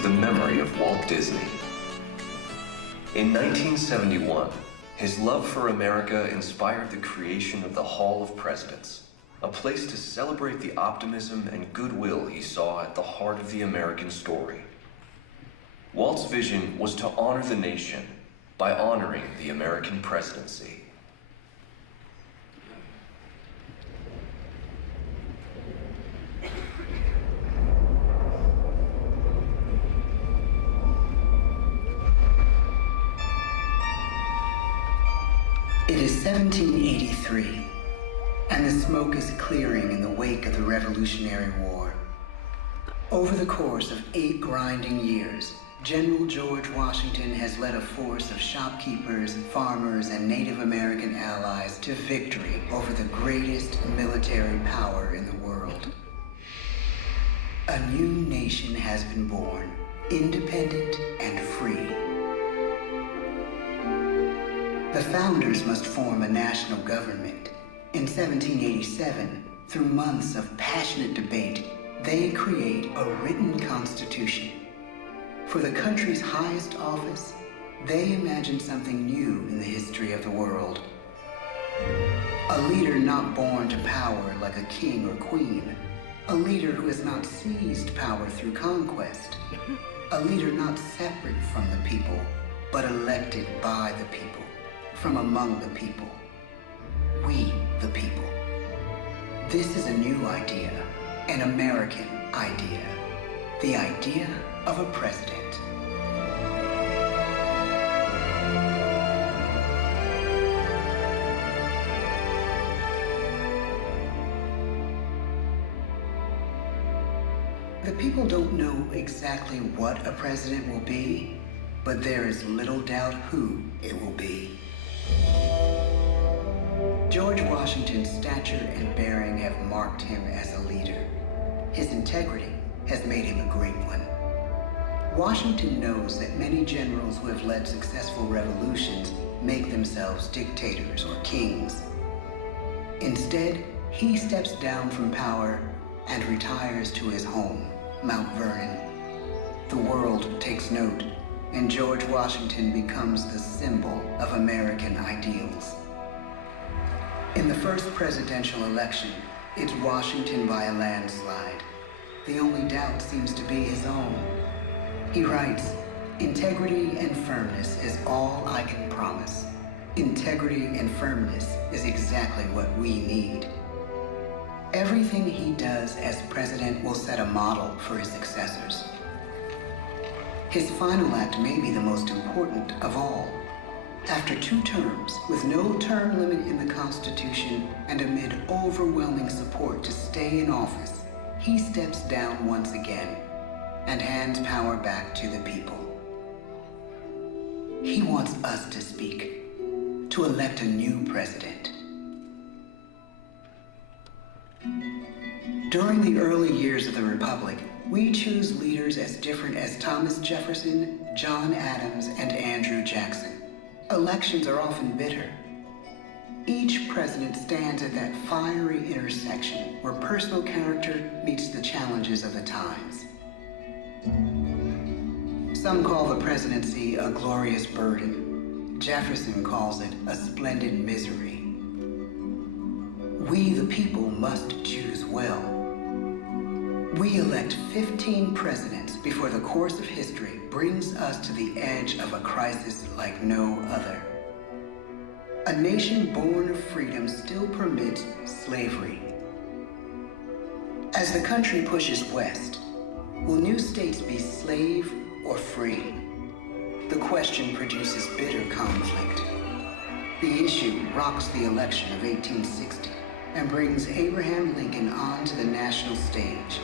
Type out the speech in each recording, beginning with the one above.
is the memory of Walt Disney. In 1971, his love for America inspired the creation of the Hall of Presidents, a place to celebrate the optimism and goodwill he saw at the heart of the American story. Walt's vision was to honor the nation by honoring the American presidency. It is 1783, and the smoke is clearing in the wake of the Revolutionary War. Over the course of 8 grinding years, General George Washington has led a force of shopkeepers, farmers, and Native American allies to victory over the greatest military power in the world. A new nation has been born, independent and free. The founders must form a national government. In 1787, through months of passionate debate, they create a written constitution. For the country's highest office, they imagine something new in the history of the world. A leader not born to power like a king or queen. A leader who has not seized power through conquest. A leader not separate from the people, but elected by the people. From among the people. We, the people. This is a new idea, an American idea. The idea of a president. The people don't know exactly what a president will be, but there is little doubt who it will be. George Washington's stature and bearing have marked him as a leader. His integrity has made him a great one. Washington knows that many generals who have led successful revolutions make themselves dictators or kings. Instead, he steps down from power and retires to his home, Mount Vernon. The world takes note, and George Washington becomes the symbol of American ideals. In the first presidential election, it's Washington by a landslide. The only doubt seems to be his own. He writes, "Integrity and firmness is all I can promise. Integrity and firmness is exactly what we need." Everything he does as president will set a model for his successors. His final act may be the most important of all. After 2 terms, with no term limit in the Constitution and amid overwhelming support to stay in office, he steps down once again and hands power back to the people. He wants us to speak, to elect a new president. During the early years of the Republic, we choose leaders as different as Thomas Jefferson, John Adams, and Andrew Jackson. Elections are often bitter. Each president stands at that fiery intersection where personal character meets the challenges of the times. Some call the presidency a glorious burden. Jefferson calls it a splendid misery. We, the people, must choose well. We elect 15 presidents before the course of history brings us to the edge of a crisis like no other. A nation born of freedom still permits slavery. As the country pushes west, will new states be slave or free? The question produces bitter conflict. The issue rocks the election of 1860 and brings Abraham Lincoln onto the national stage.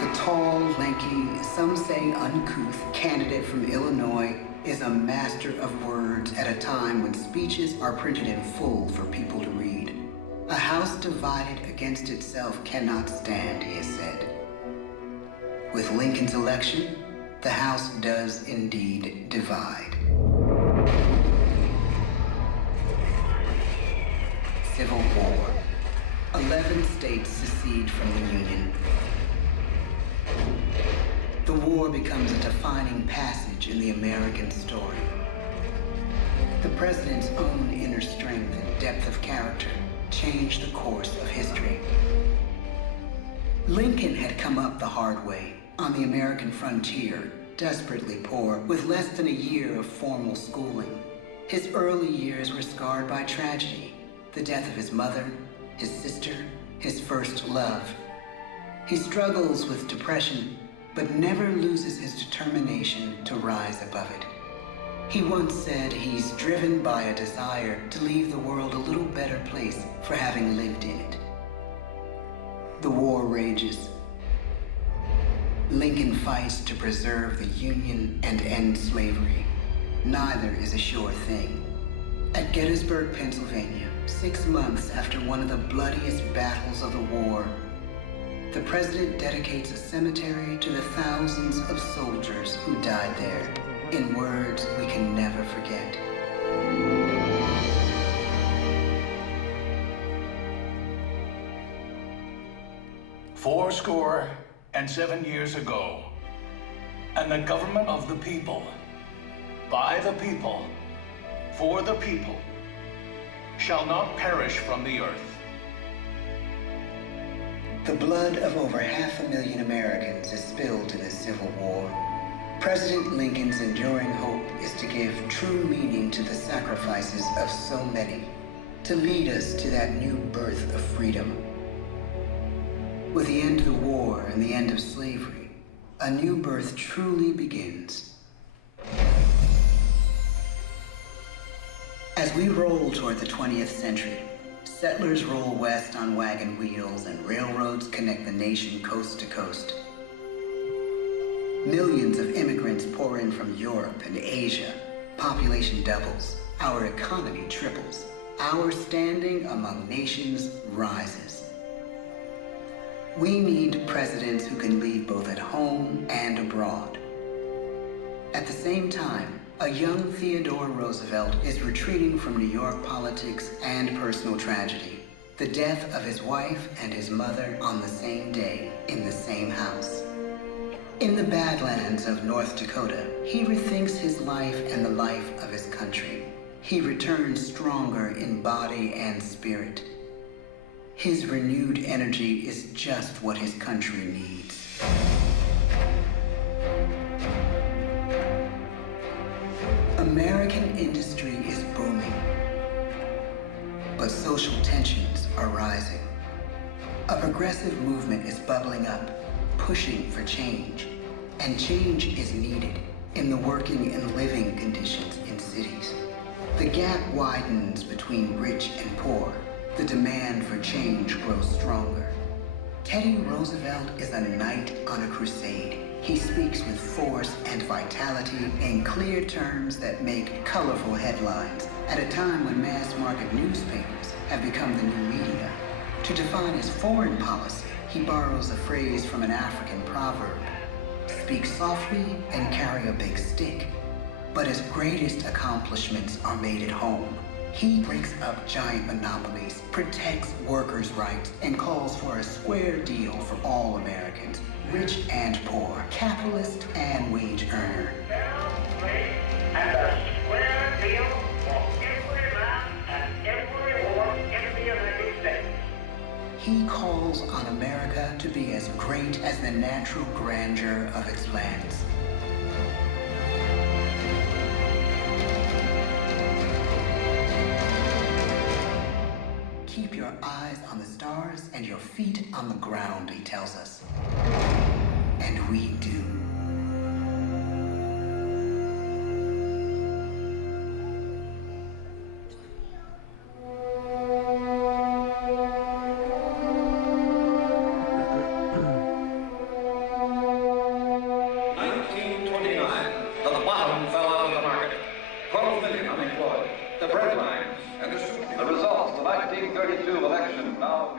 The tall, lanky, some say uncouth candidate from Illinois is a master of words at a time when speeches are printed in full for people to read. A house divided against itself cannot stand, he has said. With Lincoln's election, the House does indeed divide. Civil War. 11 states secede from the Union. the war becomes a defining passage in the American story. The president's own inner strength and depth of character changed the course of history. Lincoln had come up the hard way on the American frontier, desperately poor, with less than a year of formal schooling. His early years were scarred by tragedy, the death of his mother, his sister, his first love. He struggles with depression, but never loses his determination to rise above it. He once said he's driven by a desire to leave the world a little better place for having lived in it. The war rages. Lincoln fights to preserve the Union and end slavery. Neither is a sure thing. At Gettysburg, Pennsylvania, 6 months after one of the bloodiest battles of the war, the president dedicates a cemetery to the thousands of soldiers who died there, in words we can never forget. "Fourscore and 7 years ago, and the government of the people, by the people, for the people, shall not perish from the earth." The blood of over 500,000 Americans is spilled in the Civil War. President Lincoln's enduring hope is to give true meaning to the sacrifices of so many, to lead us to that new birth of freedom. With the end of the war and the end of slavery, a new birth truly begins. As we roll toward the 20th century, settlers roll west on wagon wheels and railroads connect the nation coast to coast. Millions of immigrants pour in from Europe and Asia. Population doubles. Our economy triples. Our standing among nations rises. We need presidents who can lead both at home and abroad. At the same time, a young Theodore Roosevelt is retreating from New York politics and personal tragedy. The death of his wife and his mother on the same day, in the same house. In the Badlands of North Dakota, he rethinks his life and the life of his country. He returns stronger in body and spirit. His renewed energy is just what his country needs. American industry is booming, but social tensions are rising. A progressive movement is bubbling up, pushing for change, and change is needed in the working and living conditions in cities. The gap widens between rich and poor. The demand for change grows stronger. Teddy Roosevelt is a knight on a crusade. He speaks with force and vitality in clear terms that make colorful headlines at a time when mass-market newspapers have become the new media. To define his foreign policy, he borrows a phrase from an African proverb: "Speak softly and carry a big stick." But his greatest accomplishments are made at home. He breaks up giant monopolies, protects workers' rights, and calls for a square deal for all Americans, rich and poor, capitalist and wage earner. And a square deal for every man and every woman in the United States. He calls on America to be as great as the natural grandeur of its lands. Keep your eyes on the stars and your feet on the ground, he tells us. And we do.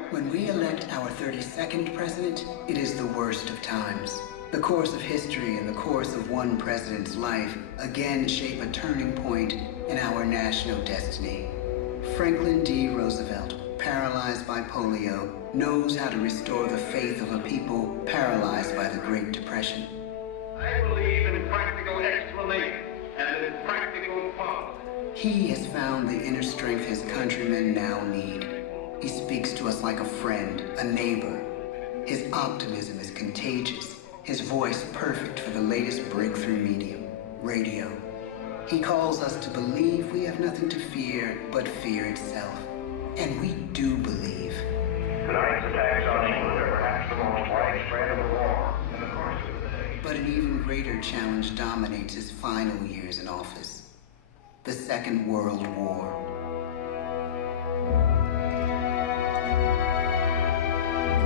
When we elect our 32nd president, it is the worst of times. The course of history and the course of one president's life again shape a turning point in our national destiny. Franklin D. Roosevelt, paralyzed by polio, knows how to restore the faith of a people paralyzed by the Great Depression. I believe in practical explanation and in practical policy. He has found the inner strength his countrymen now need. He speaks to us like a friend, a neighbor. His optimism is contagious. His voice perfect for the latest breakthrough medium, radio. He calls us to believe we have nothing to fear but fear itself. And we do believe. Tonight's attacks on England are perhaps the most widespread of the war in the course of the day. But an even greater challenge dominates his final years in office. The Second World War.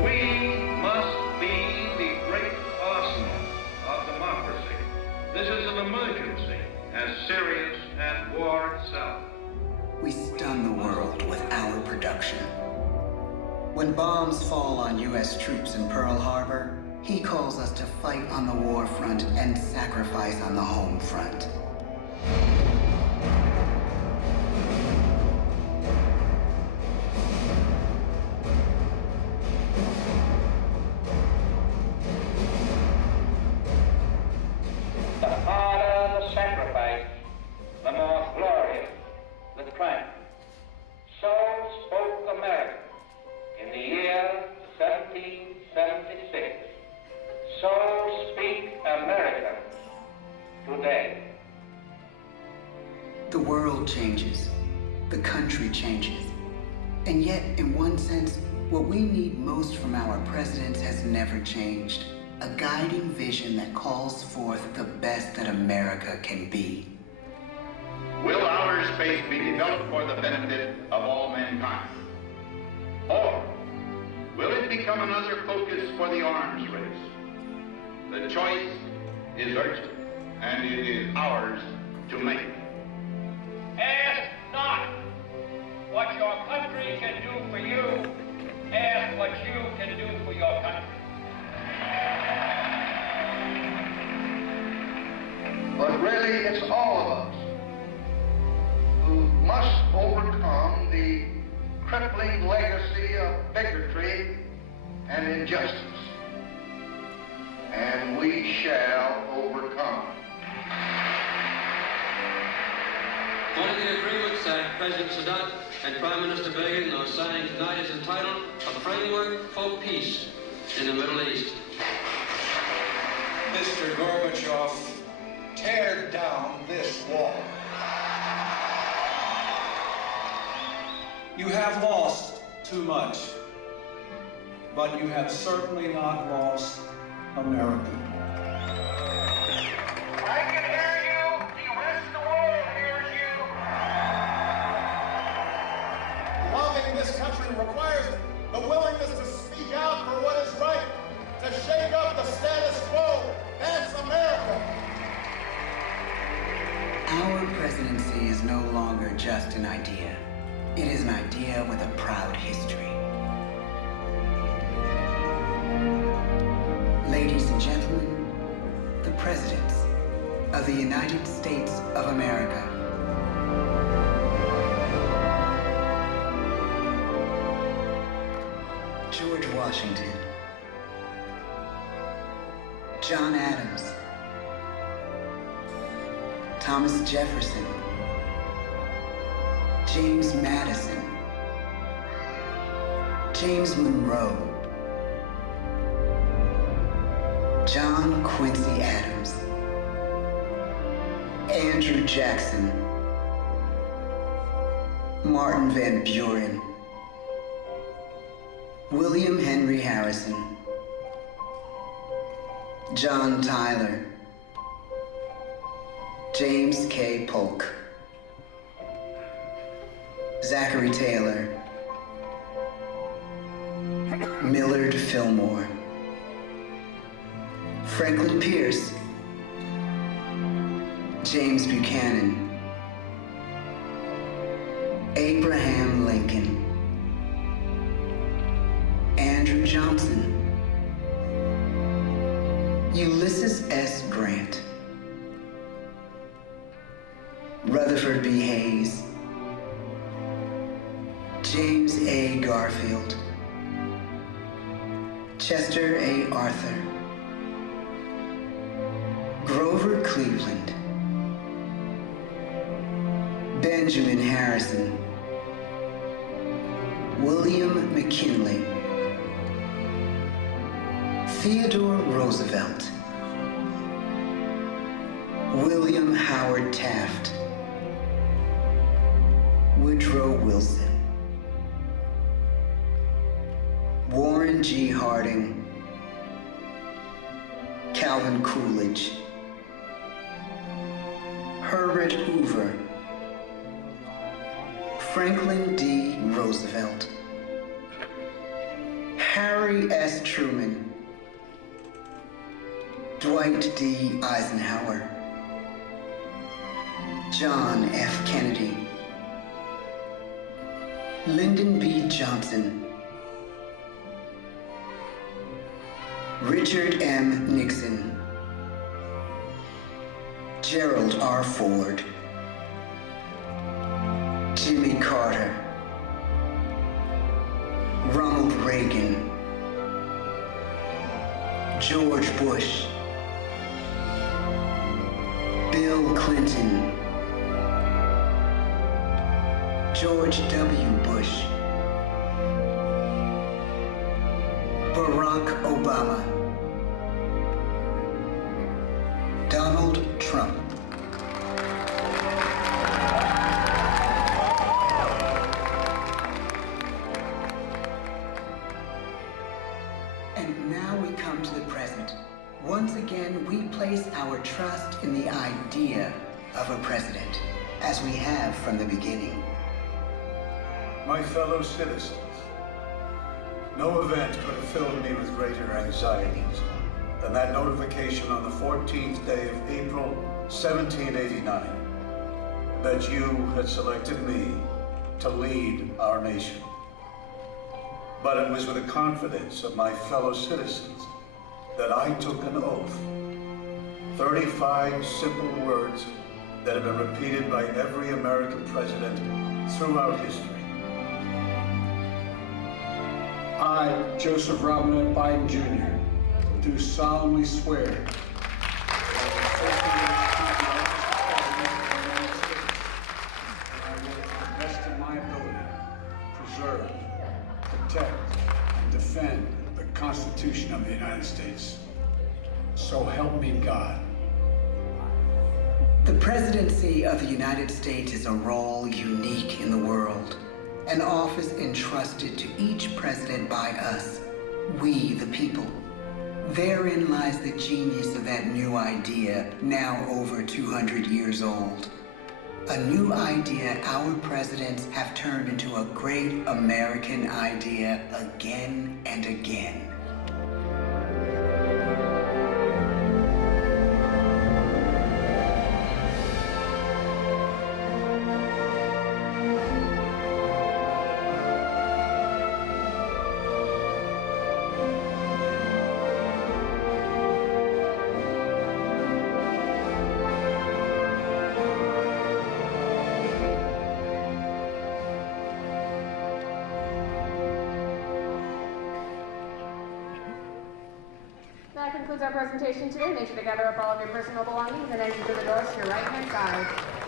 We must be the great arsenal of democracy. This is an emergency as serious as war itself. We stun the world with our production. When bombs fall on U.S. troops in Pearl Harbor, he calls us to fight on the war front and sacrifice on the home front. The harder the sacrifice, the more glorious the triumph. So spoke America in the year 1776. So speak Americans today. The world changes. The country changes. And yet, in one sense, what we need most from our presidents has never changed. A guiding vision that calls forth the best that America can be. Will outer space be developed for the benefit of all mankind? Or will it become another focus for the arms race? The choice is urgent, and it is ours to make. Ask not what your country can do for you. Ask what you can do for your country. But really, it's all of us who must overcome the crippling legacy of bigotry and injustice. And we shall overcome. One of the agreements that President Sadat and Prime Minister Begin are signing tonight is entitled A Framework for Peace in the Middle East. Mr. Gorbachev, tear down this wall. You have lost too much, but you have certainly not lost America. I can hear you. The rest of the world hears you. Loving this country requires the willingness to speak out for what is right, to shake up the status quo. That's America. Our presidency is no longer just an idea. It is an idea with a proud history. Ladies and gentlemen, the presidents of the United States of America. George Washington, John Adams, Thomas Jefferson, James Madison, James Monroe, John Quincy Adams, Andrew Jackson, Martin Van Buren, William Henry Harrison, John Tyler, James K. Polk, Zachary Taylor, Millard Fillmore, Franklin Pierce, James Buchanan, Abraham Lincoln, Andrew Johnson, Ulysses S. Grant, Rutherford B. Hayes, James A. Garfield, Chester A. Arthur, Cleveland. Benjamin Harrison. William McKinley. Theodore Roosevelt. William Howard Taft. Woodrow Wilson. Warren G. Harding. Calvin Coolidge. Herbert Hoover. Franklin D. Roosevelt. Harry S. Truman. Dwight D. Eisenhower. John F. Kennedy. Lyndon B. Johnson. Richard M. Nixon. Gerald R. Ford. Jimmy Carter. Ronald Reagan. George Bush. Bill Clinton. George W. Bush. Barack Obama. Donald Trump. And now we come to the present. Once again, we place our trust in the idea of a president, as we have from the beginning. My fellow citizens, no event could have filled me with greater anxieties than that notification on the 14th day of April, 1789, that you had selected me to lead our nation. But it was with the confidence of my fellow citizens that I took an oath. 35 simple words that have been repeated by every American president throughout history. I, Joseph Robinette Biden Jr., do solemnly swear that I will, to the best of my ability, preserve, protect, and defend the Constitution of the United States. So help me God. The presidency of the United States is a role unique in the world, an office entrusted to each president by us, we the people. Therein lies the genius of that new idea, now over 200 years old. A new idea our presidents have turned into a great American idea again and again. That concludes our presentation today. Make sure to gather up all of your personal belongings and enter through the doors to your right-hand side.